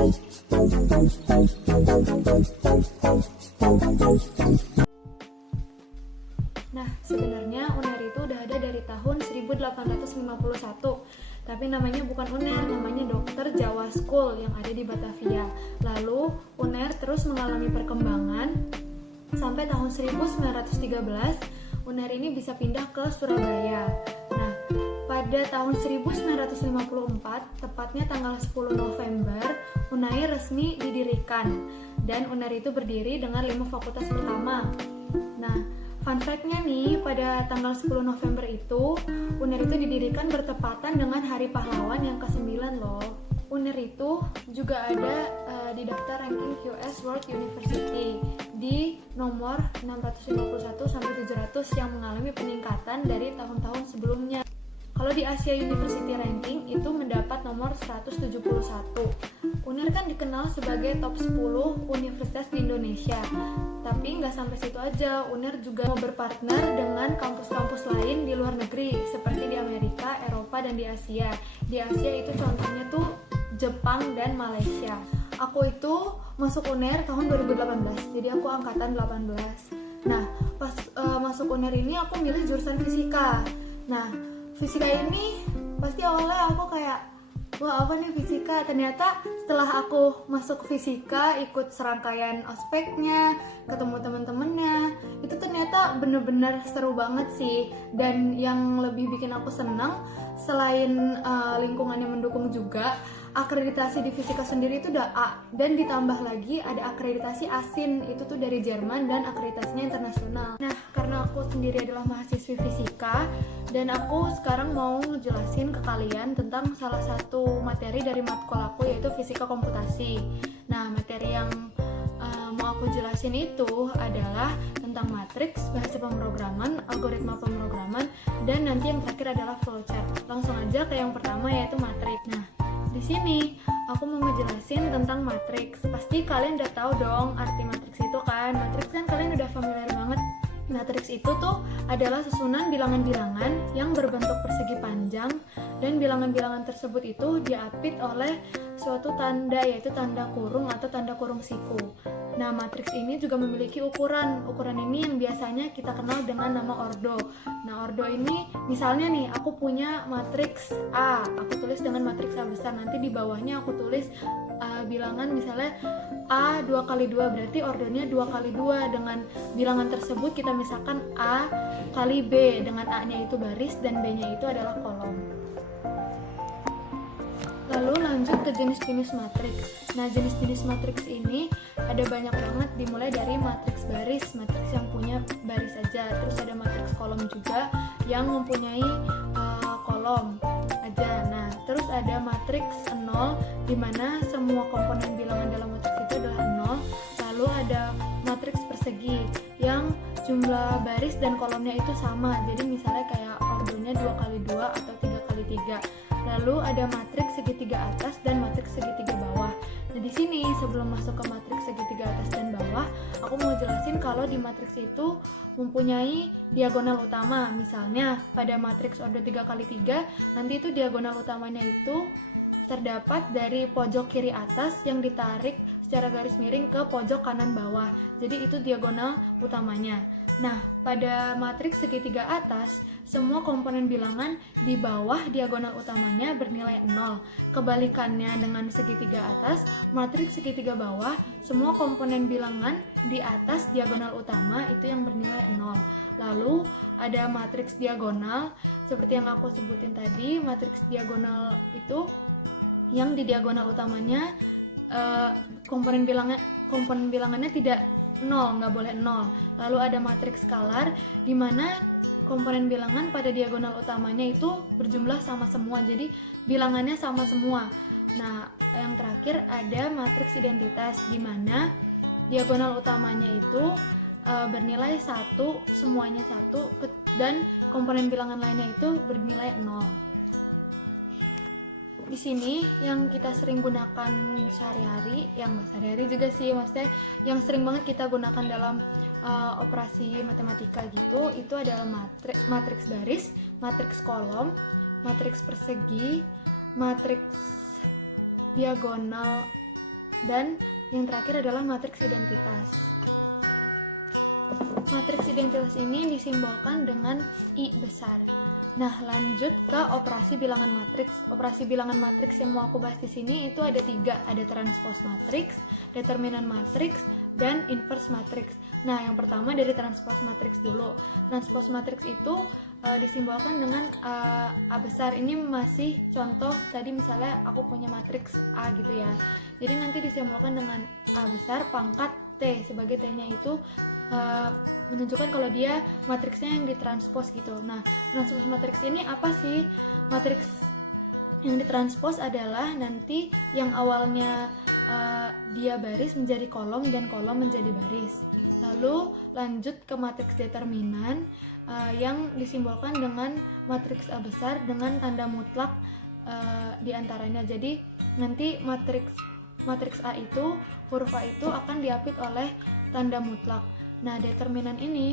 Nah, sebenarnya UNER itu udah ada dari tahun 1851. Tapi namanya bukan UNER, namanya Dr. Jawa School yang ada di Batavia. Lalu UNER terus mengalami perkembangan sampai tahun 1913 UNER ini bisa pindah ke Surabaya. Nah, pada tahun 1954, tepatnya tanggal 10 November, UNAIR resmi didirikan. Dan UNER itu berdiri dengan 5 fakultas pertama. Nah, fun fact-nya nih, pada tanggal 10 November itu, UNER itu didirikan bertepatan dengan Hari Pahlawan yang ke-9 loh. UNER itu juga ada di daftar ranking QS World University di nomor 651 sampai 700 yang mengalami peningkatan dari tahun-tahun sebelumnya. Kalau di Asia University Ranking itu mendapat nomor 171. UNER kan dikenal sebagai top 10 universitas di Indonesia. Tapi nggak sampai situ aja, UNER juga mau berpartner dengan kampus-kampus lain di luar negeri seperti di Amerika, Eropa, dan di Asia. Di Asia itu contohnya tuh Jepang dan Malaysia. Aku itu masuk UNER tahun 2018, jadi aku angkatan 18. Nah, pas masuk UNER ini aku milih jurusan fisika. Nah, fisika ini pasti awalnya aku kayak, wah apa nih fisika? Ternyata setelah aku masuk fisika, ikut serangkaian ospeknya, ketemu teman-temannya, itu ternyata bener-bener seru banget sih. Dan yang lebih bikin aku senang, selain lingkungannya mendukung juga, akreditasi di fisika sendiri itu udah A, dan ditambah lagi ada akreditasi ASIN, itu tuh dari Jerman dan akreditasinya internasional. Nah, karena aku sendiri adalah mahasiswi fisika dan aku sekarang mau ngejelasin ke kalian tentang salah satu materi dari matkul aku, yaitu fisika komputasi. Nah, materi yang mau aku jelasin itu adalah tentang matriks, bahasa pemrograman, algoritma pemrograman, dan nanti yang terakhir adalah flowchart. Langsung aja ke yang pertama, yaitu matriks. Nah, di sini aku mau ngejelasin tentang matriks. Pasti kalian udah tahu dong arti matriks itu kan. Matriks kan kalian udah familiar banget. Matriks itu tuh adalah susunan bilangan-bilangan yang berbentuk persegi panjang, dan bilangan-bilangan tersebut itu diapit oleh suatu tanda, yaitu tanda kurung atau tanda kurung siku. Nah, matriks ini juga memiliki ukuran. Ukuran ini yang biasanya kita kenal dengan nama ordo. Nah, ordo ini misalnya nih, aku punya matriks A, aku tulis dengan matriks A besar. Nanti di bawahnya aku tulis bilangan misalnya A 2 kali 2, berarti ordonya 2 kali 2. Dengan bilangan tersebut kita misalkan A kali B, dengan A-nya itu baris dan B-nya itu adalah kolom. Lalu lanjut ke jenis-jenis matriks. Nah, jenis-jenis matriks ini ada banyak banget, dimulai dari matriks baris, matriks yang punya baris saja. Terus ada matriks kolom juga yang mempunyai kolom aja. Nah, terus ada matriks 0, di mana semua komponen bilangan dalam matriks itu adalah 0. Lalu ada matriks persegi yang jumlah baris dan kolomnya itu sama. Jadi misalnya kayak ordonya 2 kali 2 atau 3 kali 3. Lalu ada matriks segitiga atas dan matriks segitiga bawah. Nah, di sini sebelum masuk ke matriks segitiga atas dan bawah, aku mau jelasin kalau di matriks itu mempunyai diagonal utama. Misalnya pada matriks ordo 3 kali 3, nanti itu diagonal utamanya itu terdapat dari pojok kiri atas yang ditarik secara garis miring ke pojok kanan bawah. Jadi itu diagonal utamanya. Nah, pada matriks segitiga atas, semua komponen bilangan di bawah diagonal utamanya bernilai 0. Kebalikannya dengan segitiga atas, matriks segitiga bawah, semua komponen bilangan di atas diagonal utama itu yang bernilai 0. Lalu ada matriks diagonal, seperti yang aku sebutin tadi, matriks diagonal itu yang di diagonal utamanya komponen bilangannya tidak 0, nggak boleh 0. Lalu ada matriks skalar, di mana komponen bilangan pada diagonal utamanya itu berjumlah sama semua, jadi bilangannya sama semua. Nah, yang terakhir ada matriks identitas, di mana diagonal utamanya itu bernilai 1, semuanya 1, dan komponen bilangan lainnya itu bernilai 0. Di sini yang kita sering gunakan sehari-hari, yang sehari-hari juga sih, maksudnya yang sering banget kita gunakan dalam operasi matematika gitu, itu adalah matriks baris, matriks kolom, matriks persegi, matriks diagonal Dan yang terakhir adalah matriks identitas. Matriks identitas ini disimbolkan dengan I besar. Nah, lanjut ke operasi bilangan matriks. Operasi bilangan matriks yang mau aku bahas di sini itu ada 3, ada transpose matriks, determinan matriks, dan inverse matriks. Nah, yang pertama dari transpose matriks dulu. Transpose matriks itu disimbolkan dengan A besar. Ini masih contoh tadi, misalnya aku punya matriks A gitu ya. Jadi nanti disimbolkan dengan A besar pangkat T, sebagai T-nya itu menunjukkan kalau dia matriksnya yang ditranspos gitu. Nah, transpose matriks ini apa sih? Matriks yang ditranspos adalah nanti yang awalnya dia baris menjadi kolom dan kolom menjadi baris. Lalu lanjut ke matriks determinan yang disimbolkan dengan matriks A besar dengan tanda mutlak di antaranya. Jadi nanti matriks A itu, huruf A itu akan diapit oleh tanda mutlak. Nah, determinan ini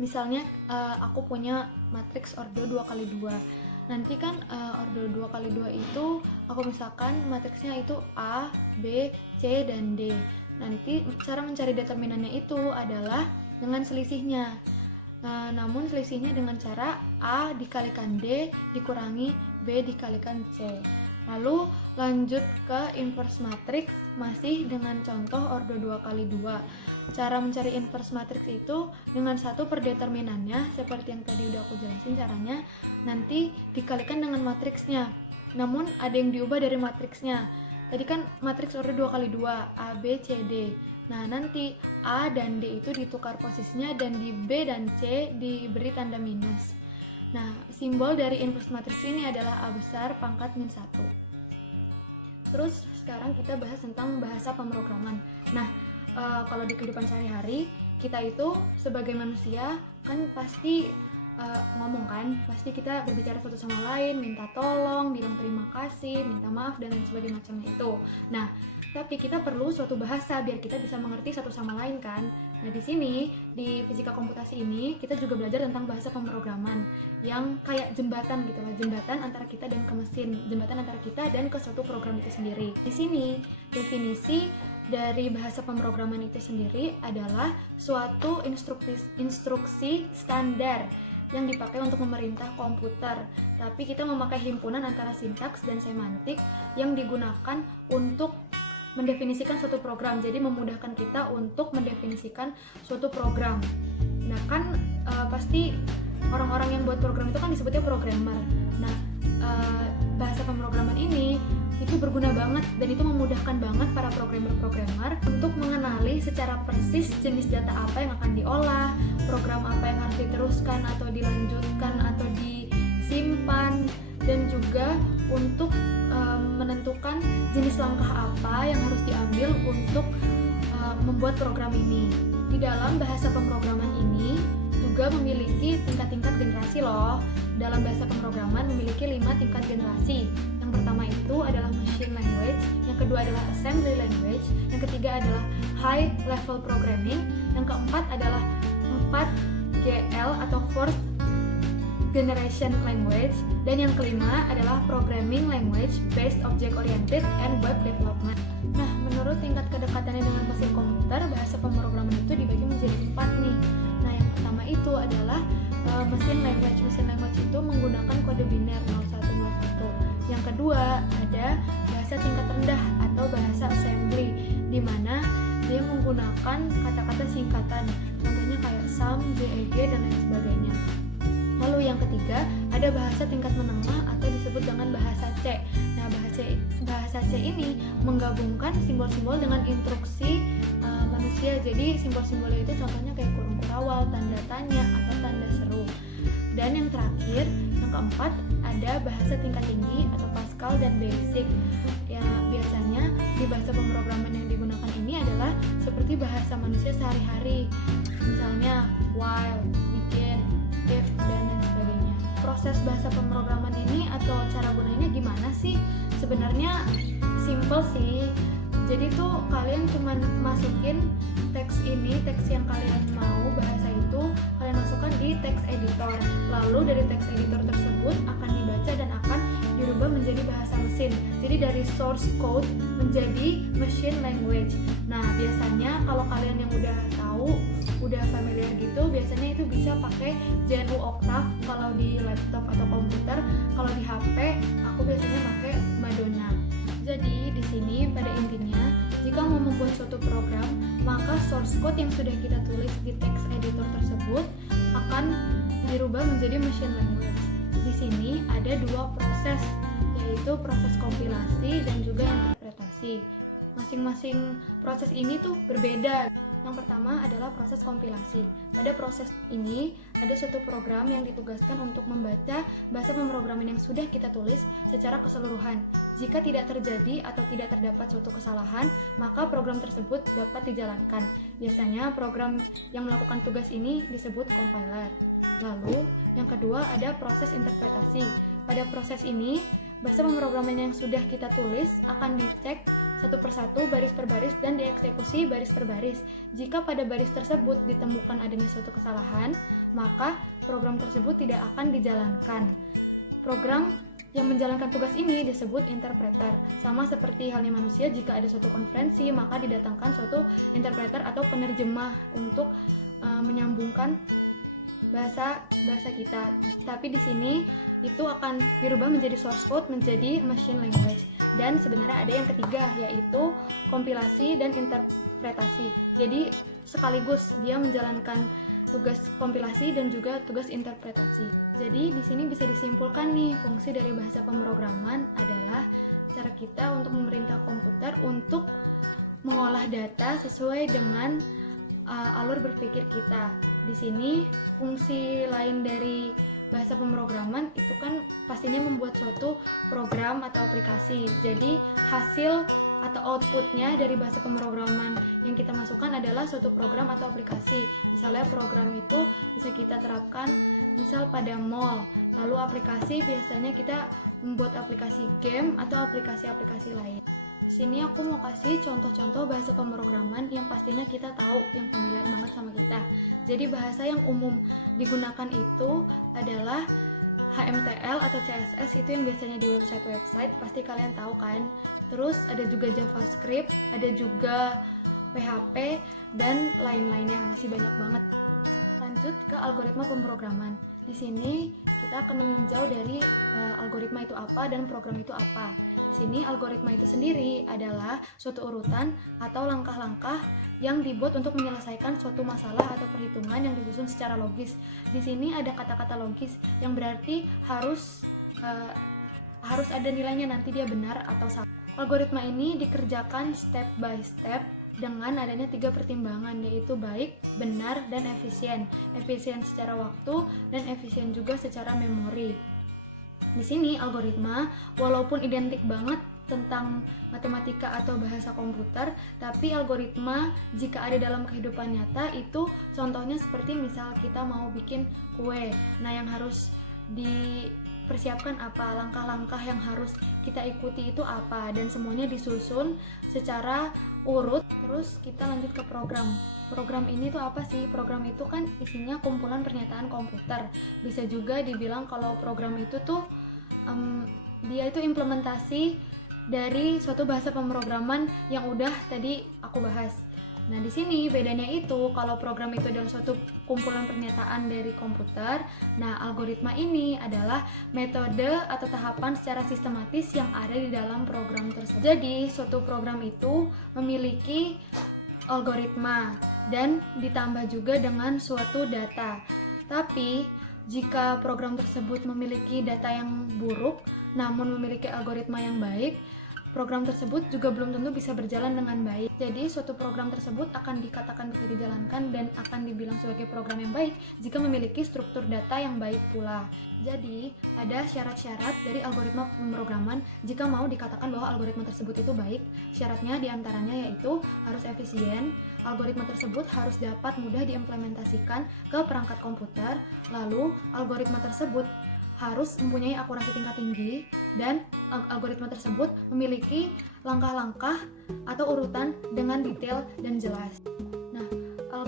misalnya aku punya matriks ordo 2x2. Nanti kan ordo 2x2 itu aku misalkan matriksnya itu A, B, C, dan D. Nanti cara mencari determinannya itu adalah dengan selisihnya. Namun selisihnya dengan cara A dikalikan D dikurangi B dikalikan C. Lalu lanjut ke inverse matrix, masih dengan contoh ordo 2x2. Cara mencari inverse matrix itu dengan 1 per determinannya, seperti yang tadi udah aku jelasin caranya, nanti dikalikan dengan matriksnya. Namun ada yang diubah dari matriksnya. Tadi kan matriks ordo 2x2, A, B, C, D. Nah, nanti A dan D itu ditukar posisinya dan di B dan C diberi tanda minus. Nah, simbol dari inverse matrix ini adalah A besar pangkat min 1. Terus sekarang kita bahas tentang bahasa pemrograman. Nah, kalau di kehidupan sehari-hari, kita itu sebagai manusia kan pasti ngomong kan, pasti kita berbicara satu sama lain, minta tolong, bilang terima kasih, minta maaf, dan lain sebagainya macamnya itu. Nah, tapi kita perlu suatu bahasa biar kita bisa mengerti satu sama lain kan. Nah, di sini di fisika komputasi ini kita juga belajar tentang bahasa pemrograman yang kayak jembatan gitu lah, jembatan antara kita dan ke mesin, jembatan antara kita dan ke suatu program itu sendiri. Di sini definisi dari bahasa pemrograman itu sendiri adalah suatu instruksi standar yang dipakai untuk memerintah komputer, tapi kita memakai himpunan antara sintaks dan semantik yang digunakan untuk mendefinisikan suatu program, jadi memudahkan kita untuk mendefinisikan suatu program. Nah kan pasti orang-orang yang buat program itu kan disebutnya programmer. Nah bahasa pemrograman ini itu berguna banget dan itu memudahkan banget para programmer untuk mengenali secara persis jenis data apa yang akan diolah, program apa yang harus diteruskan atau dilanjutkan atau disimpan, dan juga untuk menentukan jenis langkah apa yang harus diambil untuk membuat program ini. Di dalam bahasa pemrograman ini juga memiliki tingkat-tingkat generasi loh. Dalam bahasa pemrograman memiliki 5 tingkat generasi. Yang pertama itu adalah machine language, yang kedua adalah assembly language, yang ketiga adalah high level programming, yang keempat adalah 4GL atau fourth generation language, dan yang kelima adalah programming language based object oriented and web development. Nah, menurut tingkat kedekatannya dengan mesin komputer, bahasa pemrograman itu dibagi menjadi 4 nih. Nah, yang pertama itu adalah mesin language. Mesin language itu menggunakan kode biner 0101. Yang kedua ada bahasa tingkat rendah atau bahasa assembly, di mana dia menggunakan kata-kata singkatan, contohnya kayak sum, JEG, dan lain sebagainya. Lalu yang ketiga ada bahasa tingkat menengah atau disebut dengan bahasa C. Nah, bahasa C ini menggabungkan simbol-simbol dengan instruksi manusia. Jadi simbol-simbolnya itu contohnya kayak kurung kurawal, tanda tanya, atau tanda seru. Dan yang terakhir, yang keempat, ada bahasa tingkat tinggi atau Pascal dan Basic. Ya, biasanya di bahasa pemrograman yang digunakan ini adalah seperti bahasa manusia sehari-hari. Misalnya while, begin, if, dan lain sebagainya. Proses bahasa pemrograman ini atau cara gunanya gimana sih? Sebenarnya simple sih. Jadi tuh kalian cuman masukin teks yang kalian mau bahasa itu itu kalian masukkan di text editor. Lalu dari text editor tersebut akan dibaca dan akan dirubah menjadi bahasa mesin. Jadi dari source code menjadi machine language. Nah, biasanya kalau kalian yang udah tahu, udah familiar gitu, biasanya itu bisa pakai GNU Octave kalau di laptop atau komputer. Kalau di HP, aku biasanya pakai Madonna. Jadi di sini pada intinya, jika mau membuat suatu program, maka source code yang sudah kita tulis di text editor tersebut akan dirubah menjadi machine language. Di sini ada dua proses, yaitu proses kompilasi dan juga interpretasi. Masing-masing proses ini tuh berbeda. Yang pertama adalah proses kompilasi. Pada proses ini ada suatu program yang ditugaskan untuk membaca bahasa pemrograman yang sudah kita tulis secara keseluruhan. Jika tidak terjadi atau tidak terdapat suatu kesalahan, maka program tersebut dapat dijalankan. Biasanya program yang melakukan tugas ini disebut compiler. Lalu yang kedua ada proses interpretasi. Pada proses ini bahasa pemrograman yang sudah kita tulis akan dicek satu persatu, baris per baris, dan dieksekusi baris per baris. Jika pada baris tersebut ditemukan adanya suatu kesalahan, maka program tersebut tidak akan dijalankan. Program yang menjalankan tugas ini disebut interpreter. Sama seperti halnya manusia, jika ada suatu konferensi, maka didatangkan suatu interpreter atau penerjemah untuk menyambungkan bahasa kita. Tapi di sini itu akan dirubah menjadi source code menjadi machine language. Dan sebenarnya ada yang ketiga, yaitu kompilasi dan interpretasi. Jadi sekaligus dia menjalankan tugas kompilasi dan juga tugas interpretasi. Jadi di sini bisa disimpulkan nih, fungsi dari bahasa pemrograman adalah cara kita untuk memerintah komputer untuk mengolah data sesuai dengan alur berpikir kita. Di sini fungsi lain dari bahasa pemrograman itu kan pastinya membuat suatu program atau aplikasi. Jadi hasil atau outputnya dari bahasa pemrograman yang kita masukkan adalah suatu program atau aplikasi. Misalnya program itu bisa kita terapkan misal pada mall. Lalu aplikasi biasanya kita membuat aplikasi game atau aplikasi-aplikasi lain. Di sini aku mau kasih contoh-contoh bahasa pemrograman yang pastinya kita tahu, yang familiar banget sama kita. Jadi bahasa yang umum digunakan itu adalah HMTL atau CSS, itu yang biasanya di website-website, pasti kalian tahu kan. Terus ada juga JavaScript, ada juga PHP, dan lain-lainnya, masih banyak banget. Lanjut ke algoritma pemrograman. Di sini kita akan meninjau dari algoritma itu apa dan program itu apa. Di sini algoritma itu sendiri adalah suatu urutan atau langkah-langkah yang dibuat untuk menyelesaikan suatu masalah atau perhitungan yang disusun secara logis. Di sini ada kata-kata logis yang berarti harus ada nilainya, nanti dia benar atau salah. Algoritma ini dikerjakan step by step dengan adanya 3 pertimbangan, yaitu baik, benar, dan efisien. Efisien secara waktu dan efisien juga secara memori. Di sini algoritma walaupun identik banget tentang matematika atau bahasa komputer, tapi algoritma jika ada dalam kehidupan nyata itu contohnya seperti misal kita mau bikin kue. Nah, yang harus dipersiapkan apa, langkah-langkah yang harus kita ikuti itu apa, dan semuanya disusun secara urut. Terus kita lanjut ke program. Program ini tuh apa sih? Program itu kan isinya kumpulan pernyataan komputer. Bisa juga dibilang kalau program itu tuh dia itu implementasi dari suatu bahasa pemrograman yang udah tadi aku bahas. Nah, di sini bedanya itu kalau program itu adalah suatu kumpulan pernyataan dari komputer. Nah, algoritma ini adalah metode atau tahapan secara sistematis yang ada di dalam program tersebut. Jadi, suatu program itu memiliki algoritma dan ditambah juga dengan suatu data. Tapi jika program tersebut memiliki data yang buruk, namun memiliki algoritma yang baik, program tersebut juga belum tentu bisa berjalan dengan baik. Jadi, suatu program tersebut akan dikatakan bisa dijalankan dan akan dibilang sebagai program yang baik jika memiliki struktur data yang baik pula. Jadi, ada syarat-syarat dari algoritma pemrograman jika mau dikatakan bahwa algoritma tersebut itu baik. Syaratnya diantaranya yaitu harus efisien, algoritma tersebut harus dapat mudah diimplementasikan ke perangkat komputer, lalu algoritma tersebut harus mempunyai akurasi tingkat tinggi, dan algoritma tersebut memiliki langkah-langkah atau urutan dengan detail dan jelas. Nah,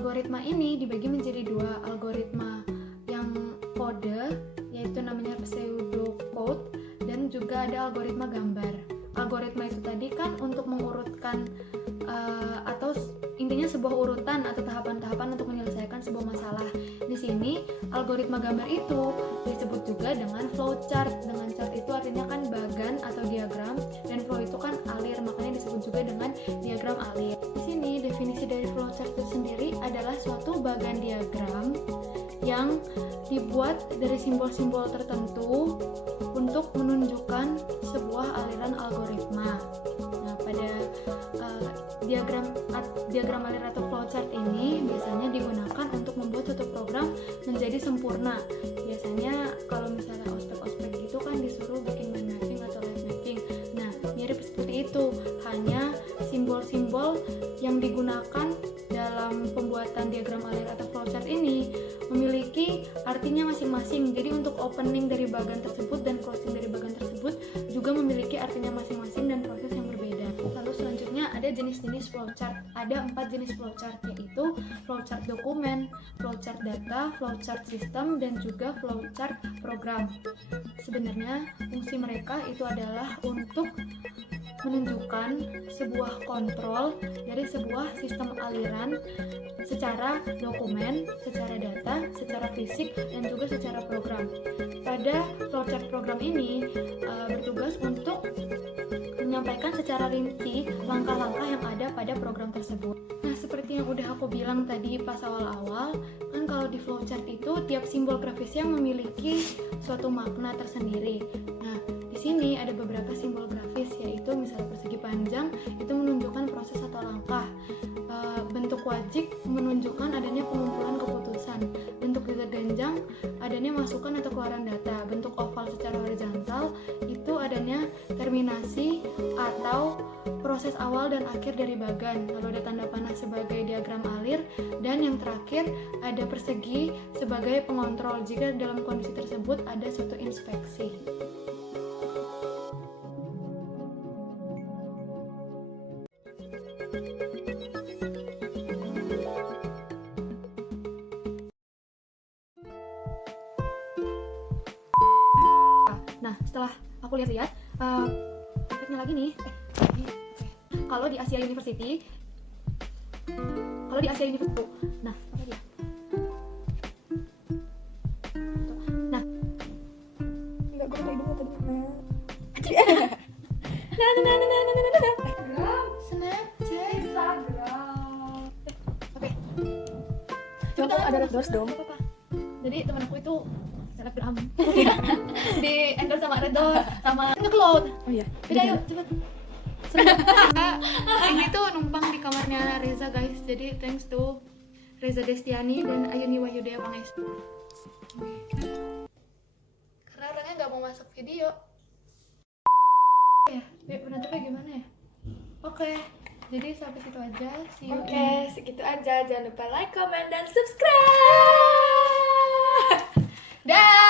algoritma ini dibagi menjadi dua, algoritma yang kode yaitu namanya pseudocode, dan juga ada algoritma gambar. Algoritma itu tadi kan untuk mengurutkan atau intinya sebuah urutan atau tahapan-tahapan untuk menyelesaikan sebuah masalah. Di sini algoritma gambar itu disebut juga dengan flowchart. Dengan chart itu artinya kan bagan atau diagram, dan flow itu kan alir, makanya disebut juga dengan diagram alir. Di sini definisi dari flowchart itu sendiri adalah suatu bagan diagram yang dibuat dari simbol-simbol tertentu untuk menunjukkan sebuah aliran algoritma. Nah, pada diagram alir atau flowchart ini biasanya digunakan untuk membuat suatu program menjadi sempurna. Biasanya kalau misalnya ospek-ospek gitu kan disuruh bikin mind mapping atau light mapping. Nah, mirip seperti itu, hanya simbol-simbol yang digunakan dalam pembuatan diagram alir atau flowchart ini memiliki artinya masing-masing. Jadi untuk opening dari bagan tersebut dan closing dari bagan tersebut juga memiliki artinya masing-masing dan proses yang berbeda. Lalu selanjutnya ada jenis-jenis flowchart. Ada 4 jenis flowchart, yaitu flowchart dokumen, flowchart data, flowchart sistem, dan juga flowchart program. Sebenarnya fungsi mereka itu adalah untuk menunjukkan sebuah kontrol dari sebuah sistem aliran secara dokumen, secara data, secara fisik, dan juga secara program. Pada flowchart program ini bertugas untuk menyampaikan secara rinci langkah-langkah yang ada pada program tersebut. Nah, seperti yang udah aku bilang tadi pas awal-awal, kan kalau di flowchart itu tiap simbol grafisnya memiliki suatu makna tersendiri. Nah, di sini ada beberapa simbol grafis, yaitu misalnya persegi panjang itu menunjukkan proses atau langkah. Bentuk wajik menunjukkan adanya pengumpulan keputusan. Bentuk zigzag ganjang adanya masukan atau keluaran data. Bentuk oval secara horizontal itu adanya terminasi atau proses awal dan akhir dari bagan. Lalu ada tanda panah sebagai diagram alir, dan yang terakhir ada persegi sebagai pengontrol jika dalam kondisi tersebut ada suatu inspeksi. Nah, setelah aku lihat-lihat, efeknya lagi nih. Kalau di Asia University, nah, apa dia? Nah, Enggak, gue kayak dulu tadi. Snapchat, Instagram. Oke. Coba ada red doors dong. Apa-apa. Jadi teman aku itu selebgram di endorse sama Red Doors sama Cloud. Oh iya. Udah, ayo cepet. Ini tuh numpang di kamarnya Reza guys. Jadi thanks to Reza Destiani dan Ayuni Wahyudaya Pangestu. Karena orangnya nggak mau masuk video. Ya, penutupnya gimana ya? Oke, jadi sampai situ aja. See you Oke, in- segitu aja. Jangan lupa like, comment, dan subscribe. Dah.